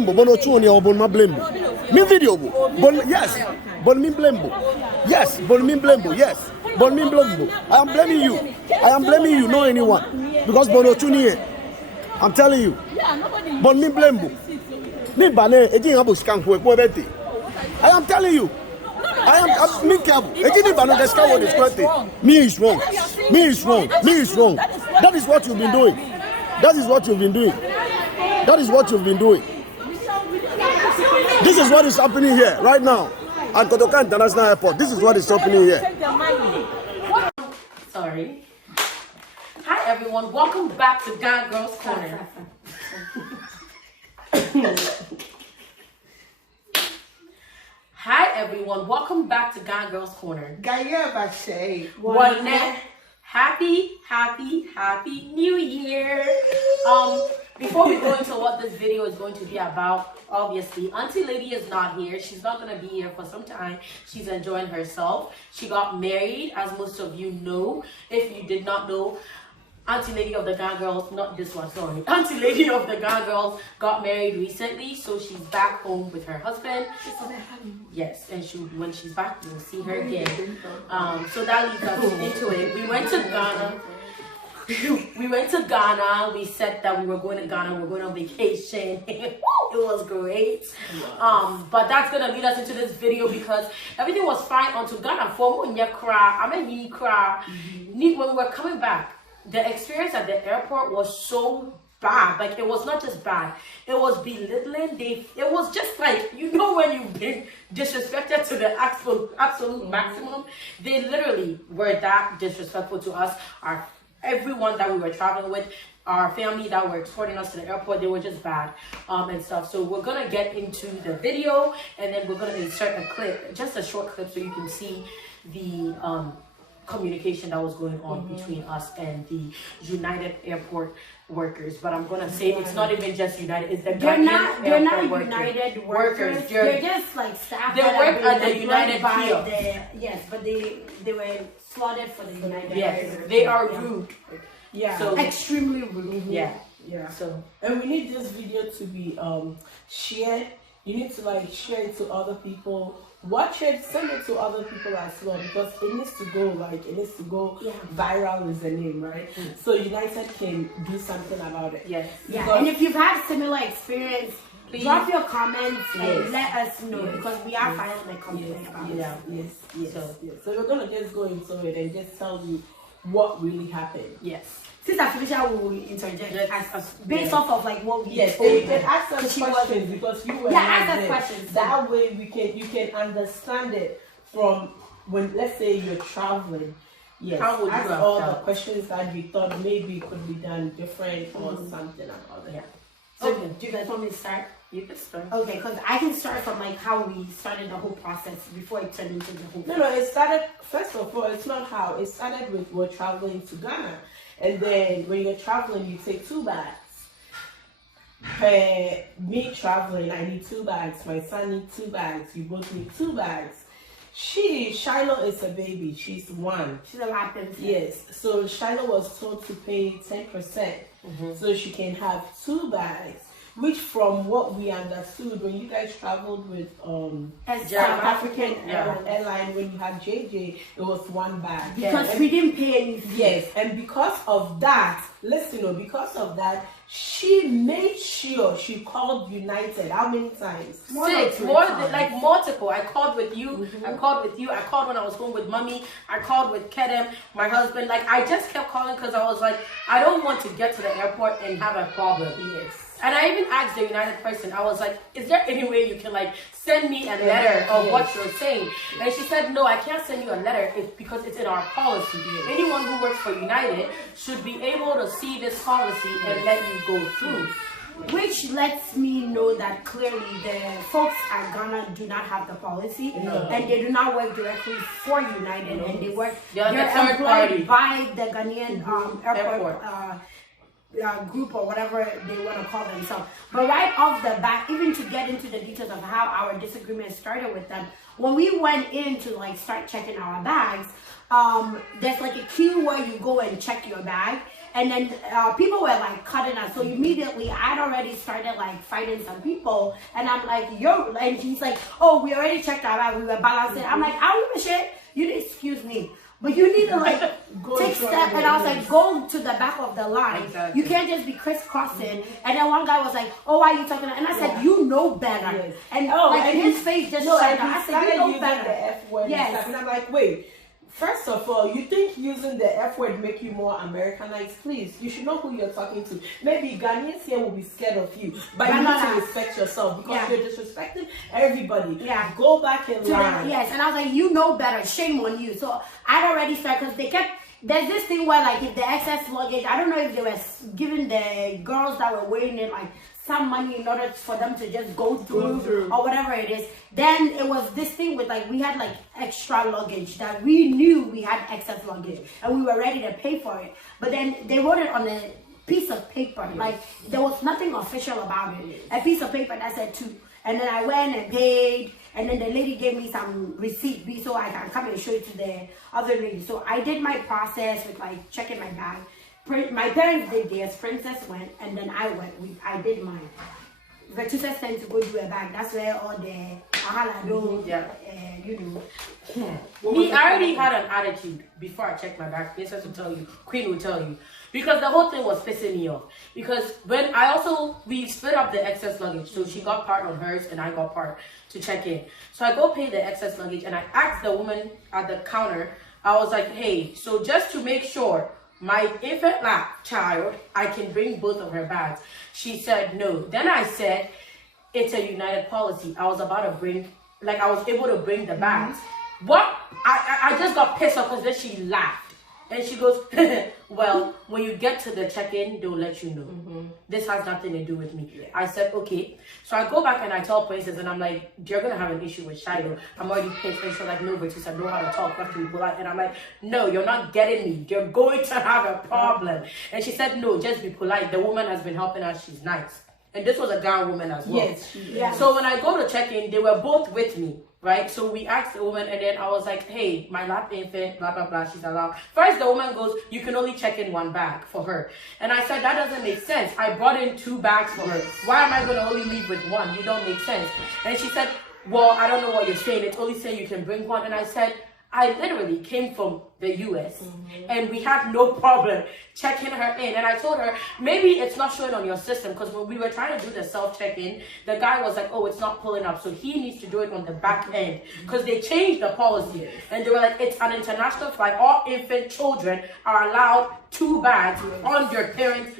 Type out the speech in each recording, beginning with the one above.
blembo, bono chuni or bon ma blembo. Me video, bon yes, bon me blembo. Yes, bon me blembo, yes. Bon me blembo. I am blaming you. I am blaming you, not anyone. Because bono chuni, I'm telling you. Bon me blembo. Me bane, eji ngabo skank we beti. I am telling you. I am me careful. Eji bano the skank what is quality. Me is wrong. Me is wrong. Me is wrong. That is what you've been doing. That is what you've been doing. That is what you've been doing. This is what is happening here right now at Kotoka International Airport. This is what is happening here. Sorry. Hi everyone, welcome back to Ghana Girls Corner. Hi everyone, welcome back to Ghana Girls Corner. Happy New Year. Before we go into what this video is going to be about, obviously, Auntie Lady is not here. She's not going to be here for some time. She's enjoying herself. She got married, as most of you know. If you did not know, Auntie Lady of the Ghana Girls, not this one, sorry. Auntie Lady of the Ghana Girls got married recently, so she's back home with her husband. Yes, and when she's back, you'll see her again. So that leads us into it. We went to Ghana. We said that we were going to Ghana. We were going on vacation. It was great. But that's gonna lead us into this video because everything was fine until Ghana. When we were coming back, the experience at the airport was so bad. Like, it was not just bad, it was belittling. It was just like, you know, when you've been disrespected to the absolute maximum. They literally were that disrespectful to us. Everyone that we were traveling with, our family that were escorting us to the airport, they were just bad and stuff. So we're gonna get into the video, and then we're gonna insert a clip, just a short clip, so you can see the communication that was going on between us and the United Airport workers. But I'm gonna say it's not even just United, it's the Ghanaian They're not airport United workers. They're just like staff. They work at the United kiosk. Yes, but they were slotted for the United. Yes, they are rude. Yeah, so extremely rude. Yeah. So, and we need this video to be shared. You need to like share it to other people. Watch it, send it to other people as well, because it needs to go viral is the name, right? So United can do something about it. Yes. Yeah. And if you've had similar experience, please drop your comments and let us know, because we are filing a complaint about it. Yes. So we're gonna just go into it and just tell you what really happened. Yes. Sister Felicia will interject based off of like what we and ask us questions, because you were ask us questions. That way you can understand it from when, let's say, you're traveling. Yes. How would ask all the questions that you thought maybe could be done different or something about it. Yeah. So do you guys want me to start? You can start. Okay, because I can start from like how we started the whole process before it turned into the whole No, it started, first of all, it's not how. It started with we're traveling to Ghana. And then when you're traveling, you take 2 bags. Me traveling, I need 2 bags. My son needs 2 bags. You both need 2 bags. Shiloh is a baby. She's 1. She's a Latin. Yes. So Shiloh was told to pay 10%. So she can have 2 bags. Which, from what we understood, when you guys traveled with South African airline, when you had JJ, it was 1 bag. Because we didn't pay anything. Yes, and because of that, because of that, she made sure she called United. How many times? 6, multiple. I called with you. I called with you. I called when I was home with mommy. I called with Kedem, my husband. Like, I just kept calling because I was like, I don't want to get to the airport and have a problem. Yes. And I even asked the United person, I was like, is there any way you can like send me a letter of what you're saying? And she said, no, I can't send you a letter because it's in our policy. Anyone who works for United should be able to see this policy and let you go through. Which lets me know that clearly the folks at Ghana do not have the policy, and they do not work directly for United, and they work, they're employed by the Ghanaian airport group or whatever they want to call themselves. But right off the bat, even to get into the details of how our disagreement started with them, when we went in to start checking our bags, there's a queue where you go and check your bag, and then people were like cutting us. So immediately I'd already started like fighting some people, and I'm like, yo, and he's like, oh, we already checked our bag, we were balancing. I'm like, I don't give a shit. You need, excuse me, but you need to like take step. And I was like, go to the back of the line. Exactly. You can't just be crisscrossing. And then one guy was like, oh, why are you talking? And I said, you know better. Yes. And like his face just shut down. I said, you know better. The F word. Yes. And I'm like, wait. First of all, you think using the F word make you more Americanized? Please, you should know who you're talking to. Maybe Ghanaians here will be scared of you, but you need to respect yourself because you're disrespecting everybody. Yeah. Go back and learn. Yes, and I was like, you know better. Shame on you. So I'd already started because they kept. There's this thing where like if the excess luggage, I don't know if they were giving the girls that were wearing it like some money in order for them to just go through or whatever it is. Then it was this thing with like we had like extra luggage that we knew we had excess luggage and we were ready to pay for it. But then they wrote it on a piece of paper. Like there was nothing official about it. A piece of paper that said 2. And then I went and paid, and then the lady gave me some receipt so I can come and show it to the other lady. So I did my process with like checking my bag. My parents did theirs, Princess went, and then I went. I did mine. Vertusa sent to go do a bag. That's where all the ahalado, you know. Me, I already had an attitude before I checked my bag. Princess will tell you, Queen will tell you. Because the whole thing was pissing me off. Because when we split up the excess luggage. So she got part on hers and I got part to check in. So I go pay the excess luggage and I asked the woman at the counter, I was like, hey, so just to make sure my infant child, I can bring both of her bags. She said no. Then I said, it's a United policy. I was about to bring, like I was able to bring the bags. What? I just got pissed off because then she laughed. And she goes, well, when you get to the check-in, they'll let you know. This has nothing to do with me. Yeah. I said, okay. So I go back and I tell Princess, and I'm like, you're going to have an issue with Shiloh. I'm already pissed. And she's like, no, Vertus, I know how to talk. You have to be polite. And I'm like, no, you're not getting me. You're going to have a problem. And she said, no, just be polite. The woman has been helping us. She's nice. And this was a Ghanaian woman as well. Yes. So when I go to check-in, they were both with me. Right, so we asked the woman, and then I was like, hey, my lap infant, blah, blah, blah, she's allowed. First, the woman goes, you can only check in 1 bag for her. And I said, that doesn't make sense. I brought in 2 bags for her. Why am I going to only leave with 1? You don't make sense. And she said, well, I don't know what you're saying. It's only saying you can bring 1. And I said, I literally came from the US and we had no problem checking her in. And I told her, maybe it's not showing on your system, because when we were trying to do the self-check-in, the guy was like, oh, it's not pulling up. So he needs to do it on the back end, because they changed the policy. And they were like, it's an international flight. All infant children are allowed 2 bags on your parents'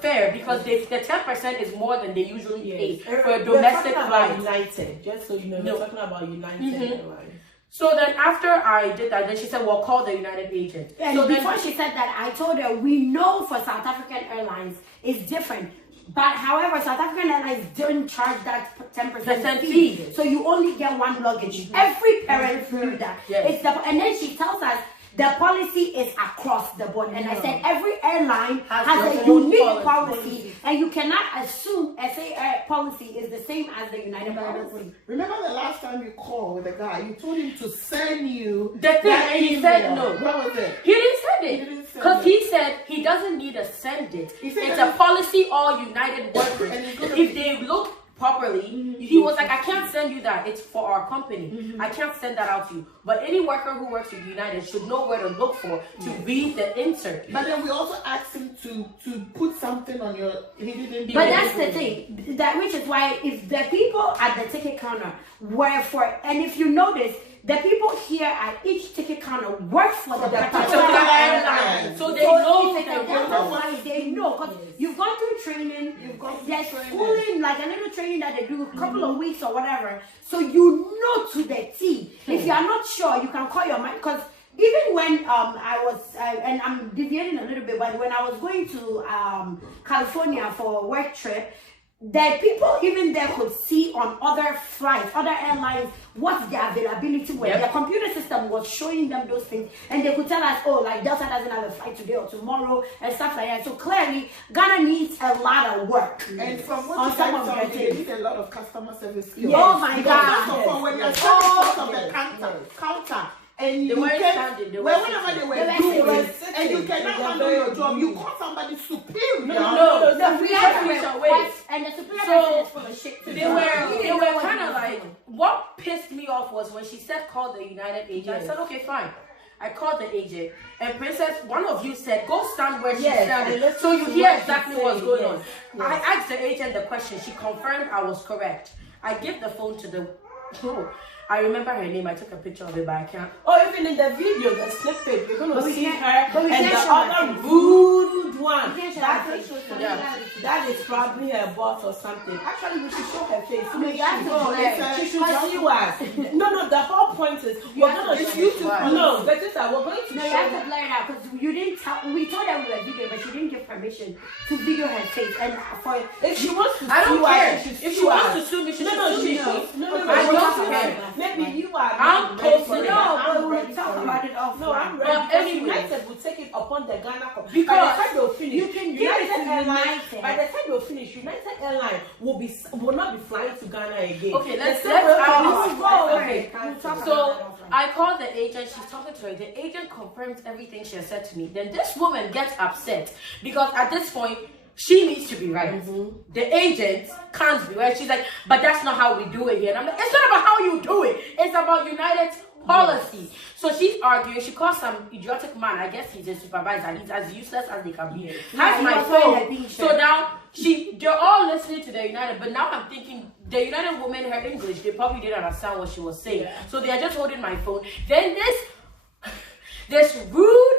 fare, because the 10% is more than they usually pay for a domestic flight. United, just so you know, we're talking about United Airlines. So then after I did that, then she said, well, call the United agent. And so before she said that, I told her, we know for South African Airlines, it's different. But however, South African Airlines don't charge that 10% fee. So you only get 1 luggage. Every parent knew that. It's and then she tells us, the policy is across the board. And I said, every airline has a unique policy. And you cannot assume SA policy is the same as the United policy. Remember the last time you called with a guy, you told him to send you the thing, and he said no. What was it? He didn't send it. Because he said he doesn't need to send it. It's a policy all United workers. If they look properly, he was like, I can't send you that. It's for our company. I can't send that out to you. But any worker who works with United should know where to look for to read the insert. But then we also asked him to put something on your. He didn't do But that's the thing. Which is why if the people at the ticket counter were for, and if you notice, the people here at each ticket counter work for the particular airline. So they know. They know. Because you've gone through training, there's schooling, like a little training that they do a couple of weeks or whatever. So you know to the T. If you are not sure, you can call your mind. Because even when I was, and I'm deviating a little bit, but when I was going to California for a work trip, the people even there could see on other flights, other airlines, what their availability was. Their computer system was showing them those things, and they could tell us, oh, like Delta doesn't have a flight today or tomorrow, and stuff like that. So clearly, Ghana needs a lot of work. And from what they need a lot of customer service skills. Oh my God! So when you're standing in front of the counter, and They you weren't can't, standing, they were whenever sitting. they were They were doing, sitting. and you cannot handle your job, you call somebody superior. No, The we superior have to show wait. and the superior So, person is full of shit. They were kind of like, what pissed me off was when she said call the United agent. I said, okay, fine. I called the agent, and Princess, one of you said, go stand where she's standing, so you hear exactly what's going on. I asked the agent the question. She confirmed I was correct. I give the phone to the... I remember her name. I took a picture of it, but I can't. Oh, even in the video, the snippet, you're going to see her and the show other rude one. Yeah. That is probably her boss or something. Actually, we should show her face. She should see us. No, the whole point is we're going to show you. No, that is that we're going to No, show you have to her. blur it out because you didn't tell. We told her we were video, but she didn't give permission to video her face. And for If she wants to I don't sue us, care. she should If she sue wants us. to sue me, she should No, sue me. I don't don't care. care. Maybe you are. I'm not ready posting for it. it. no, I'm but we'll ready talk for about it. it offline. No, I'm But ready. Because anyway. United will take it upon the Ghana company. Because by the time they'll finish, you can give it to United. By the time they'll finish, United Airlines will not be flying to Ghana again. Okay, let's We'll have go. okay. We'll talk about So that offline. I called the agent. She's talking to her. The agent confirms everything she has said to me. Then this woman gets upset because at this point she needs to be right. The agent can't be right. She's like, but that's not how we do it here. And I'm like, it's not about how you do it. It's about United's policy. So she's arguing. She calls some idiotic man. I guess he's a supervisor. And he's as useless as they can be. Has he my was wearing a phone. pink So shirt. now they're all listening to the United. But now I'm thinking the United woman, her English, they probably didn't understand what she was saying. So they are just holding my phone. Then this rude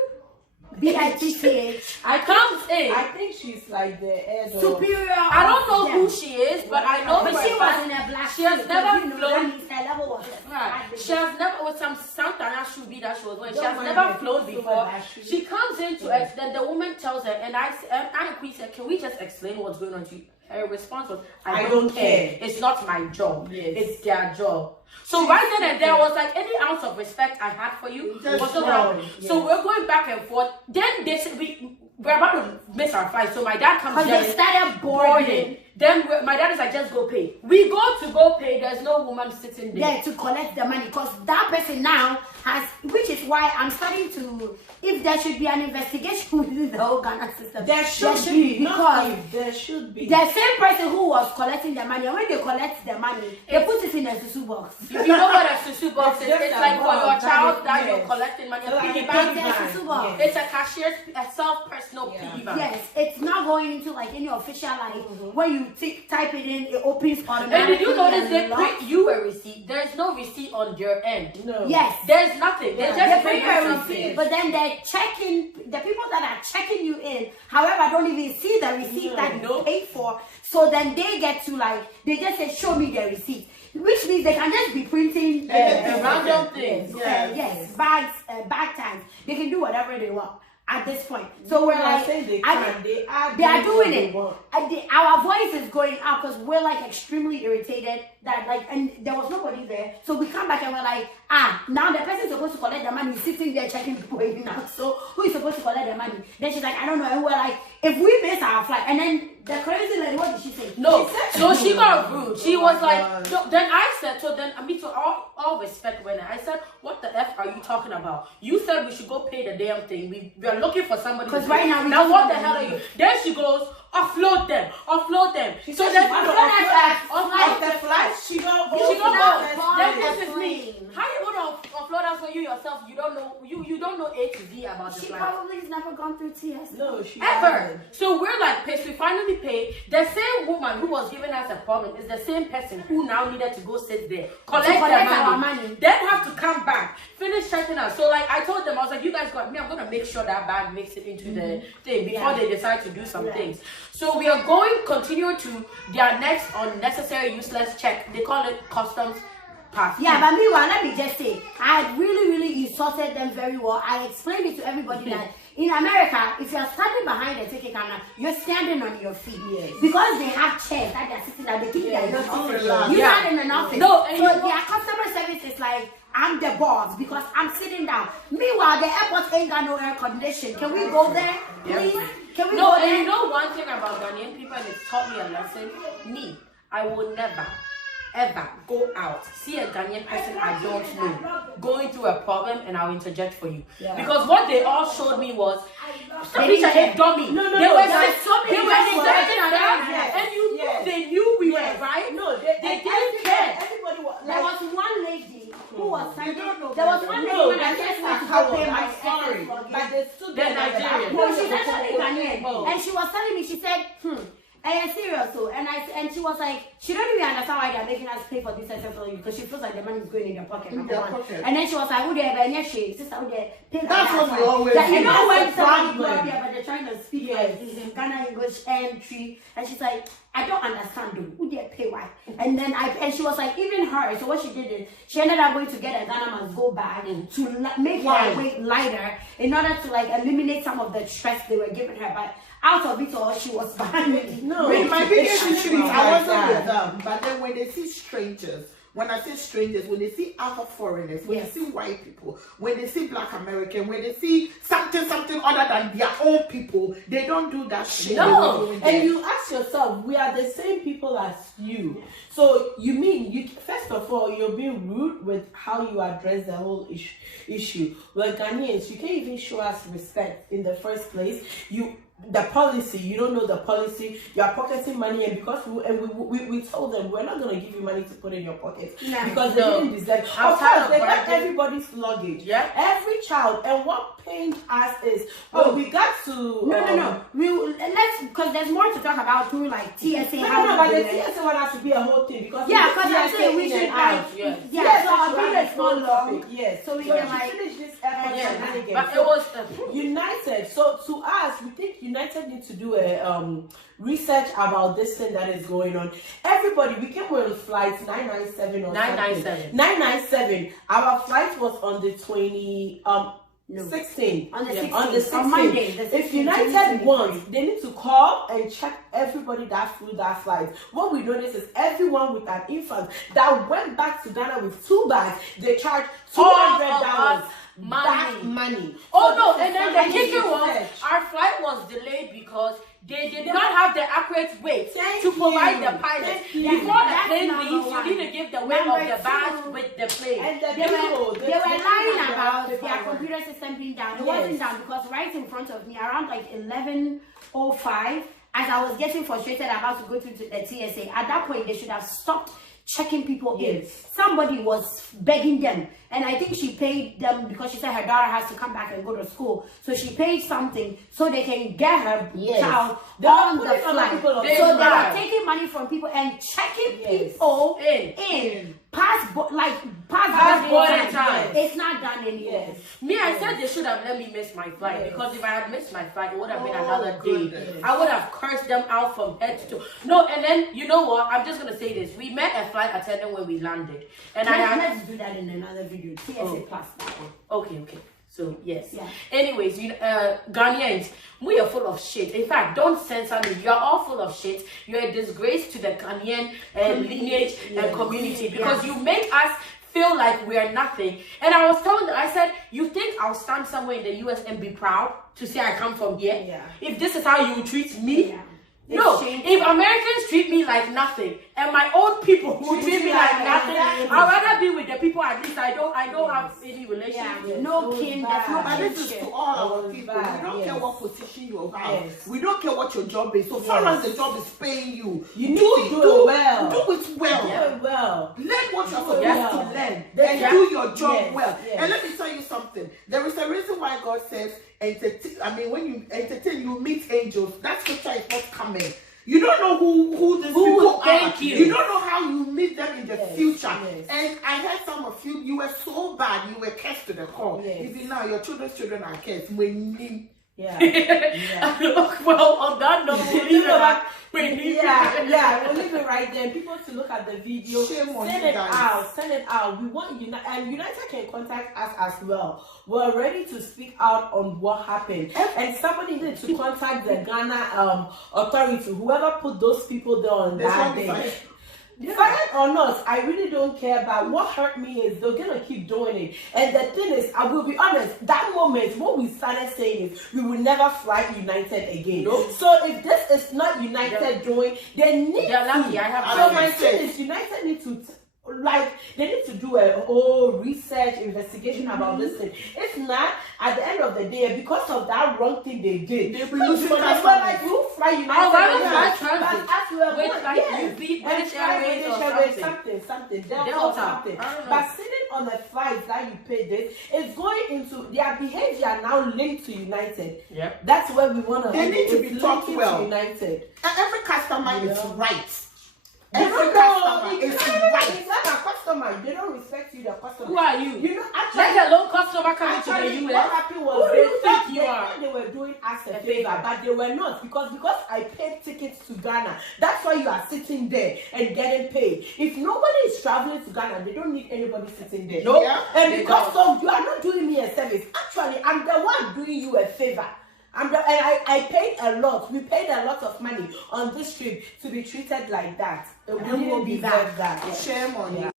BITCH. I comes in. I think she's like the head of... Superior. I don't know who she is, but I know But for she a was fact in a black she has suit, never you know, flown. that means her level was Right. She has never, with some Santana shoe be that she was wearing, she has Don't never mind flown her. before. That shoe. She comes in to then the woman tells her, and Anna Queen said, can we just explain what's going on to you? Her response was, I don't care. It's not my job. Yes. It's their job. So right then and there was like any ounce of respect I had for you was not gone. gone. So we're going back and forth. Then they said we're about to miss our flight. So my dad comes Because there. they started boarding. Then my dad is like, just go pay. We go pay. There's no woman sitting there. There to collect the money because that person now has, which is why I'm starting to, if there should be an investigation within the whole Ghana system, There should be. because There should be. the same person who was collecting the money, and when they collect the money, they put it in a susu box. If you know what a susu box is, It's it's just like a for your box child that that is- you're yes. collecting money. Like Piggy a bank. It's a susu box. It's a cashier's, a self-personal piggy bank. Yes, it's not going into like any official like when you type it in, it opens automatically. And did you notice they locks. print you a receipt? There's no receipt on your end. No. Yes. There's nothing. They They just print print your something. receipt, but then they're checking the people that are checking you in. However, don't even see the receipt that you paid for. So then they get to like they just say, "Show me the receipt," which means they can just be printing random things. yes, bags, bag tags. They can do whatever they want at this point. So we're I like, say they I- can. They are doing what it. they want. Our voice is going up because we're like extremely irritated that like, and there was nobody there. So we come back and we're like, now the person supposed to collect the money is sitting there checking people in now. So who is supposed to collect the money? Then she's like, I don't know. And we're like, if we miss our flight, and then the crazy lady, what did she say? No, She said- so she got rude. She was like, no, then I said, so then, I mean, to all respect, when I said, what the F are you talking about? You said we should go pay the damn thing. We are looking for somebody. Because to right pay. now we now just what the want hell the are money. you? Then she goes, offload them. She So said then, she want to offload the flight. She don't go. she don't not go. born Then the this is me. plane. How you going to offload us when you yourself, you don't know, you don't know A to Z about the She flight? probably has never gone through TS. No, she Ever. hasn't. So we're like pissed. We finally pay. The same woman who was giving us a problem is the same person who now needed to go sit there, collect our the money. then have to come back, finish checking us. So like I told them, I was like, you guys got me. I'm gonna make sure that bag makes it into the thing before they decide to do some things. So we are going continue to their next unnecessary useless check. They call it customs pass. Yeah, but meanwhile, let me just say, I really insulted them very well. I explained it to everybody that in America, if you're standing behind a ticket camera, you're standing on your feet. Yes. Because they have chairs that they're sitting at, they think they're in an office. relax. You're Yeah. not in an office. No, and so you- their customer service is like, I'm the boss because I'm sitting down. Meanwhile, the airport ain't got no air condition. Can we go there, please? Can we No, go and there? you know one thing about Ghanaian people, and it's taught me a lesson. Me, I will never, ever go out, see a Ghanaian person I don't know going through a problem, and I'll interject for you. Yeah. Because what they all showed me was they a dummy. No, they were they were exactly that, and you knew they knew we were right. No, they didn't care. Everybody was. There was one lady who was sending. There was one lady when I said to pay my sorry, but they stood there. Nigerian. No, she's actually Ghanaian, and she was telling me. She said, I am serious, so and she was like, she don't even understand why they're making us pay for this SFLU because she feels like the money is going in their pocket. And then she was like, "Who there? But sister, who there? That's what we always. Like, you know when somebody go up here, but they're trying to speak like this in Ghana English entry, and she's like, I don't understand them. Who they pay why? And then she was like, even her. So what she did is she ended up going to get a Ghana Must Go bag to make her weight lighter in order to like eliminate some of the stress they were giving her, but. Out of it all, she was banned. No, my biggest issue is I wasn't with them, but then when they see strangers, when I say strangers, when they see other foreigners, when they see white people, when they see Black American, when they see something other than their own people, they don't do that shit. No, and you ask yourself, we are the same people as you. So you mean first of all, you're being rude with how you address the whole issue. We're Ghanaians, you can't even show us respect in the first place. The policy, you don't know the policy, you are pocketing money, and because we told them we're not going to give you money to put in your pocket because they didn't deserve. Of course, they got everybody's luggage, every child, and what pained us is we got to let's because there's more to talk about through like TSA. But the TSA one has to be a whole thing because because I'm saying we should like so our video is not long. So we can like finish this episode. But it was United. So to us, we think United need to do a research about this thing that is going on. Everybody, we came with flights 997 or 997. 997. Our flight was on the 16th. On the 16th. On Monday. If United wants, they need to call and check everybody that flew that flight. What we noticed is everyone with an infant that went back to Ghana with 2 bags, they charged $200 money. Oh no, and then the kicker was our flight was delayed because they did not have the accurate weight to provide the pilot. Before the plane leaves, you need to give the weight of the bag with the plane. And they were lying about their computer system being down. It wasn't down because right in front of me, around like 11:05, as I was getting frustrated about to go through the TSA, at that point they should have stopped checking people in. Somebody was begging them, and I think she paid them because she said her daughter has to come back and go to school, so she paid something so they can get her child on the flight. So they are taking money from people and checking people in. Passport time. It's not done anymore. Me, I said they should have let me miss my flight because if I had missed my flight, it would have been another day. I would have cursed them out from head to toe. No, and then you know what? I'm just gonna say this: we met a flight attendant when we landed, and let's do that in another video. TSA plus that one. Okay. So yes. Anyways, Ghanaians, we are full of shit. In fact, don't censor me. You are all full of shit. You're a disgrace to the Ghanaian lineage and community because you make us feel like we are nothing. And I was telling them, I said, you think I'll stand somewhere in the US and be proud to say I come from here? If this is how you treat me? No, if Americans treat me like nothing and my own people who treat me like nothing, I'd rather be with the people at least I don't have any relationship. No kin, that's no. But this is to all our people. We don't care what position you have. We don't care what your job is. So far as the job is paying you, you need to do it well. Do it well. Learn what you're supposed to learn and do your job well. And let me tell you something. There is a reason why God says, when you entertain, you meet angels. That scripture is not coming. You don't know who these people are. You don't know how you meet them in the future. And I heard some of you were so bad, you were cursed to the core. Even now, your children are cursed. Well, on that note, we'll leave it right there. People to look at the video. Send it out. We want United, and United can contact us as well. We're ready to speak out on what happened. And somebody needs to contact the Ghana authority, whoever put those people there on that day. Fired or not, I really don't care. But what hurt me is they're gonna keep doing it. And the thing is, I will be honest, that moment what we started saying is we will never fly United again. So if this is not United doing, they need to. So my thing is United need to they need to do a whole research investigation about this thing. If not, at the end of the day, because of that wrong thing they did, they will lose you like you fly United. Something. But sitting on a flight that you paid this, it's going into their behavior now linked to United. Yeah, that's where we want to. They need to be taught well. United. Every customer is right. Every customer is right. It's not a customer. They don't respect you, the customer. Who are you? You know, like a low customer coming to the US. What happened was you are? They were doing us a favor, but they were not because I paid tickets to Ghana. That's why you are sitting there and getting paid. If nobody is traveling to Ghana, they don't need anybody sitting there. No. Yeah? And because of you are not doing me a service. Actually, I'm the one doing you a favor. I paid a lot. We paid a lot of money on this trip to be treated like that. We didn't deserve that. Shame on you.